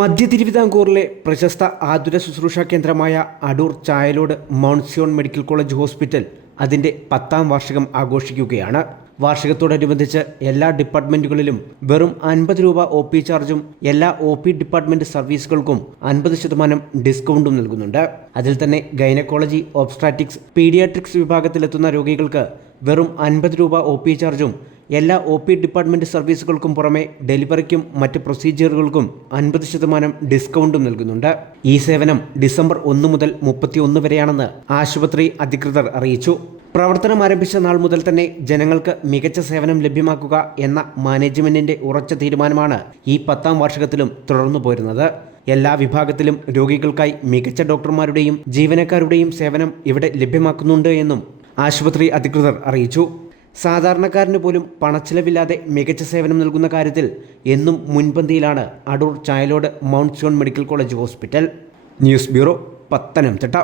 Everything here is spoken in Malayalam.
മധ്യ തിരുവിതാംകൂറിലെ പ്രശസ്ത ആതുര ശുശ്രൂഷ കേന്ദ്രമായ Adoor Chayalode Mount Zion medical college hospital അതിന്റെ പത്താം വാർഷികം ആഘോഷിക്കുകയാണ്. വാർഷികത്തോടനുബന്ധിച്ച് എല്ലാ ഡിപ്പാർട്ട്മെന്റുകളിലും വെറും അൻപത് രൂപ ഒ പി ചാർജും എല്ലാ ഒ പി ഡിപ്പാർട്ട്മെന്റ് സർവീസുകൾക്കും അൻപത് ശതമാനം ഡിസ്കൗണ്ടും നൽകുന്നുണ്ട്. അതിൽ തന്നെ ഗൈനക്കോളജി ഓബ്സ്ട്രാറ്റിക്സ് പീഡിയാട്രിക്സ് വിഭാഗത്തിലെത്തുന്ന രോഗികൾക്ക് വെറും അൻപത് രൂപ ഒ പി ചാർജും എല്ലാ ഒ പി ഡിപ്പാർട്ട്മെന്റ് സർവീസുകൾക്കും പുറമെ ഡെലിവറിക്കും മറ്റ് പ്രൊസീജിയറുകൾക്കും അൻപത് ശതമാനം ഡിസ്കൗണ്ടും നൽകുന്നുണ്ട്. ഈ സേവനം ഡിസംബർ ഒന്ന് മുതൽ മുപ്പത്തിയൊന്ന് വരെയാണെന്ന് ആശുപത്രി അധികൃതർ അറിയിച്ചു. പ്രവർത്തനം ആരംഭിച്ച നാൾ മുതൽ തന്നെ ജനങ്ങൾക്ക് മികച്ച സേവനം ലഭ്യമാക്കുക എന്ന മാനേജ്മെന്റിന്റെ ഉറച്ച തീരുമാനമാണ് ഈ പത്താം വാർഷികത്തിലും തുടർന്നു പോരുന്നത്. എല്ലാ വിഭാഗത്തിലും രോഗികൾക്കായി മികച്ച ഡോക്ടർമാരുടെയും ജീവനക്കാരുടെയും സേവനം ഇവിടെ ലഭ്യമാക്കുന്നുണ്ട് എന്നും ആശുപത്രി അധികൃതർ അറിയിച്ചു. സാധാരണക്കാരന് പോലും പണച്ചിലവില്ലാതെ മികച്ച സേവനം നൽകുന്ന കാര്യത്തിൽ എന്നും മുൻപന്തിയിലാണ് Adoor Chayalode Mount Zion medical college hospital. News bureau Pathanamthitta.